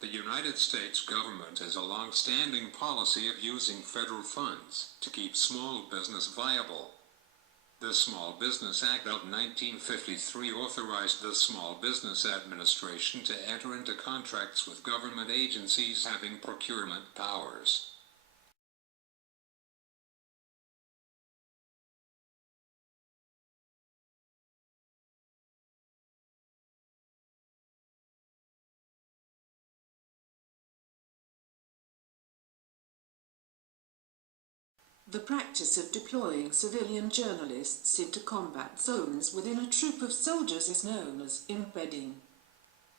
The United States government has a long-standing policy of using federal funds to keep small business viable. The Small Business Act of 1953 authorized the Small Business Administration to enter into contracts with government agencies having procurement powers. The practice of deploying civilian journalists into combat zones within a troop of soldiers is known as embedding.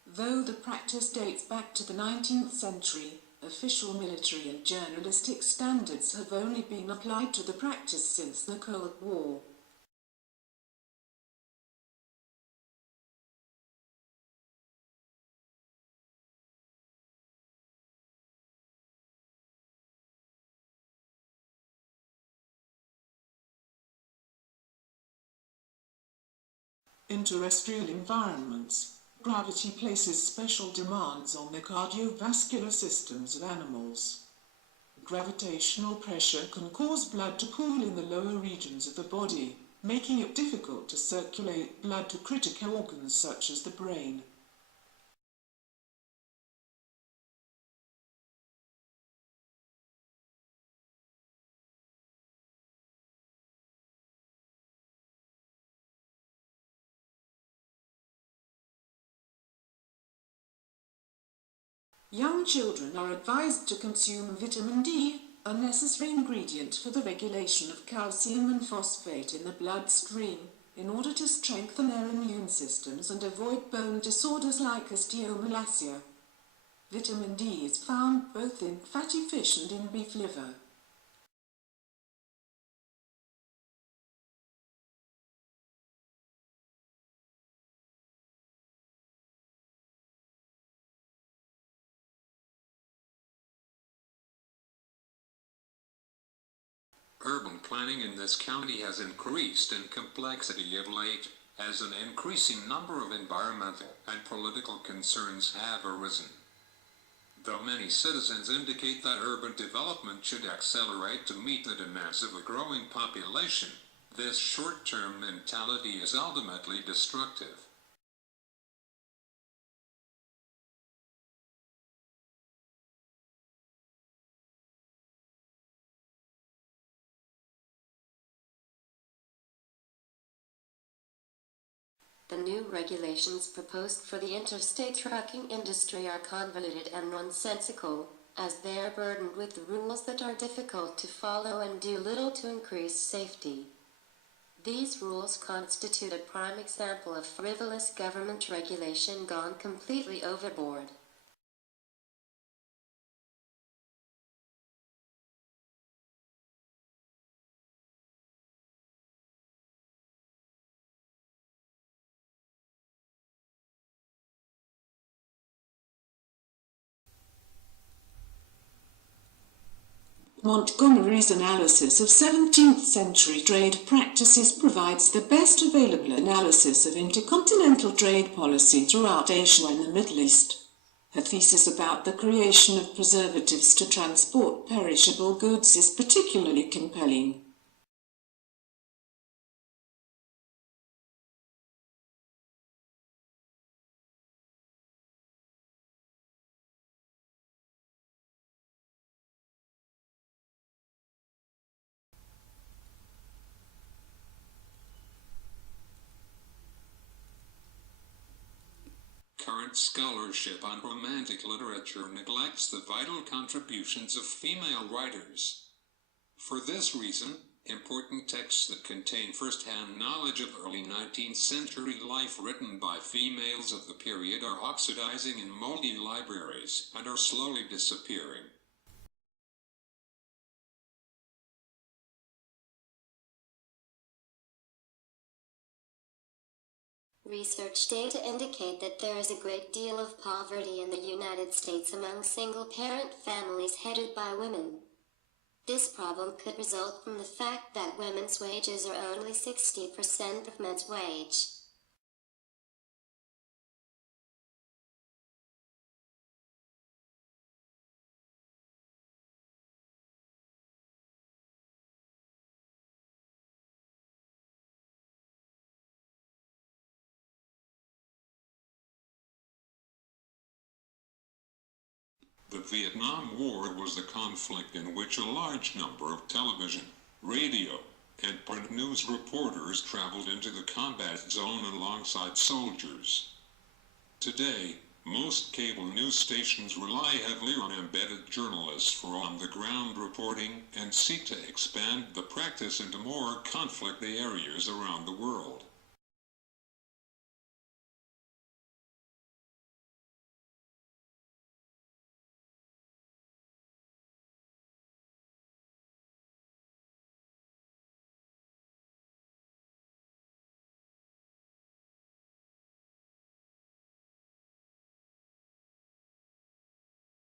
Though the practice dates back to the 19th century, official military and journalistic standards have only been applied to the practice since the Cold War. In terrestrial environments, gravity places special demands on the cardiovascular systems of animals. Gravitational pressure can cause blood to pool in the lower regions of the body, making it difficult to circulate blood to critical organs such as the brain. Young children are advised to consume vitamin D, a necessary ingredient for the regulation of calcium and phosphate in the bloodstream, in order to strengthen their immune systems and avoid bone disorders like osteomalacia. Vitamin D is found both in fatty fish and in beef liver. Urban planning in this county has increased in complexity of late, as an increasing number of environmental and political concerns have arisen. Though many citizens indicate that urban development should accelerate to meet the demands of a growing population, this short-term mentality is ultimately destructive. The new regulations proposed for the interstate trucking industry are convoluted and nonsensical, as they are burdened with rules that are difficult to follow and do little to increase safety. These rules constitute a prime example of frivolous government regulation gone completely overboard. Montgomery's analysis of 17th century trade practices provides the best available analysis of intercontinental trade policy throughout Asia and the Middle East. Her thesis about the creation of preservatives to transport perishable goods is particularly compelling. Current scholarship on romantic literature neglects the vital contributions of female writers. For this reason, important texts that contain first-hand knowledge of early 19th century life written by females of the period are oxidizing in moldy libraries and are slowly disappearing. Research data indicate that there is a great deal of poverty in the United States among single-parent families headed by women. This problem could result from the fact that women's wages are only 60% of men's wage. The Vietnam War was the conflict in which a large number of television, radio, and print news reporters traveled into the combat zone alongside soldiers. Today, most cable news stations rely heavily on embedded journalists for on-the-ground reporting and seek to expand the practice into more conflict areas around the world.